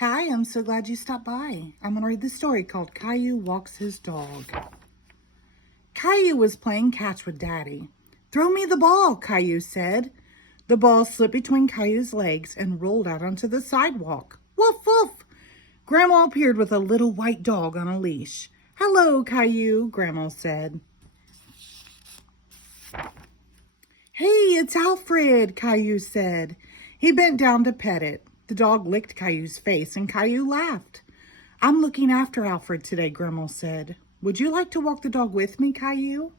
Hi, I'm so glad you stopped by. I'm going to read the story called Caillou Walks His Dog. Caillou was playing catch with Daddy. "Throw me the ball," Caillou said. The ball slipped between Caillou's legs and rolled out onto the sidewalk. Woof, woof! Grandma appeared with a little white dog on a leash. "Hello, Caillou," Grandma said. "Hey, it's Alfred," Caillou said. He bent down to pet it. The dog licked Caillou's face and Caillou laughed. "I'm looking after Alfred today," Grandma said. "Would you like to walk the dog with me, Caillou?"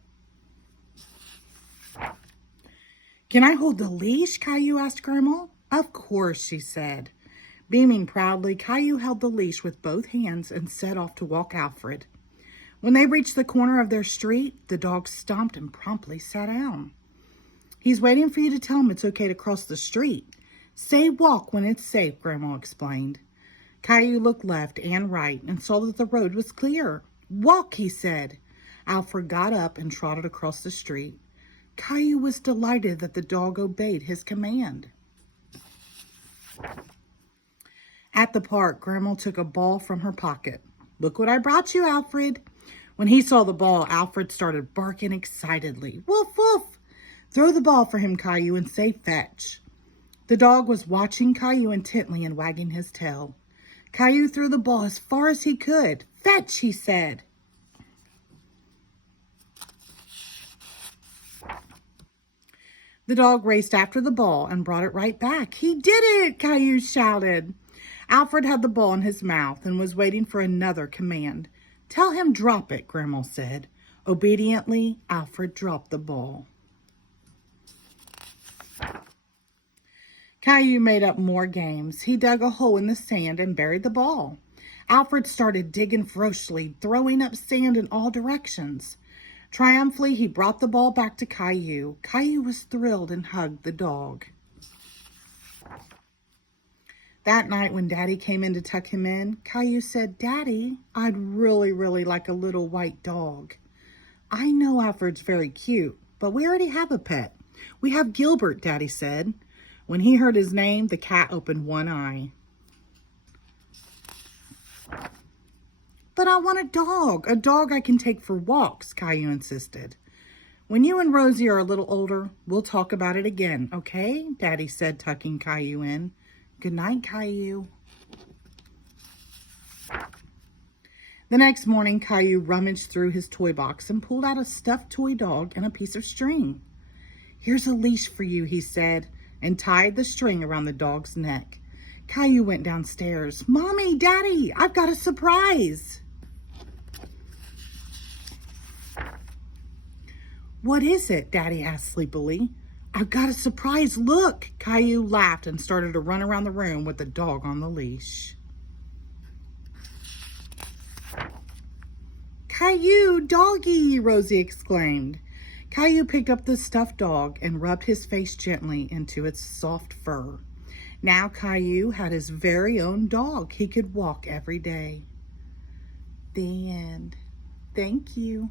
"Can I hold the leash?" Caillou asked Grandma. "Of course," she said. Beaming proudly, Caillou held the leash with both hands and set off to walk Alfred. When they reached the corner of their street, the dog stomped and promptly sat down. "He's waiting for you to tell him it's okay to cross the street. Say walk when it's safe," Grandma explained. Caillou looked left and right and saw that the road was clear. "Walk," he said. Alfred got up and trotted across the street. Caillou was delighted that the dog obeyed his command. At the park, Grandma took a ball from her pocket. "Look what I brought you, Alfred." When he saw the ball, Alfred started barking excitedly. "Woof, woof! Throw the ball for him, Caillou, and say fetch." The dog was watching Caillou intently and wagging his tail. Caillou threw the ball as far as he could. "Fetch," he said. The dog raced after the ball and brought it right back. "He did it!" Caillou shouted. Alfred had the ball in his mouth and was waiting for another command. "Tell him drop it," Grandma said. Obediently, Alfred dropped the ball. Caillou made up more games. He dug a hole in the sand and buried the ball. Alfred started digging ferociously, throwing up sand in all directions. Triumphantly, he brought the ball back to Caillou. Caillou was thrilled and hugged the dog. That night when Daddy came in to tuck him in, Caillou said, "Daddy, I'd really like a little white dog." "I know Alfred's very cute, but we already have a pet. We have Gilbert," Daddy said. When he heard his name, the cat opened one eye. "But I want a dog I can take for walks," Caillou insisted. "When you and Rosie are a little older, we'll talk about it again, okay?" Daddy said, tucking Caillou in. "Good night, Caillou." The next morning, Caillou rummaged through his toy box and pulled out a stuffed toy dog and a piece of string. "Here's a leash for you," he said, and tied the string around the dog's neck. Caillou went downstairs. "Mommy, Daddy, I've got a surprise." "What is it?" Daddy asked sleepily. "I've got a surprise, look." Caillou laughed and started to run around the room with the dog on the leash. "Caillou, doggy!" Rosie exclaimed. Caillou picked up the stuffed dog and rubbed his face gently into its soft fur. Now Caillou had his very own dog he could walk every day. The end. Thank you.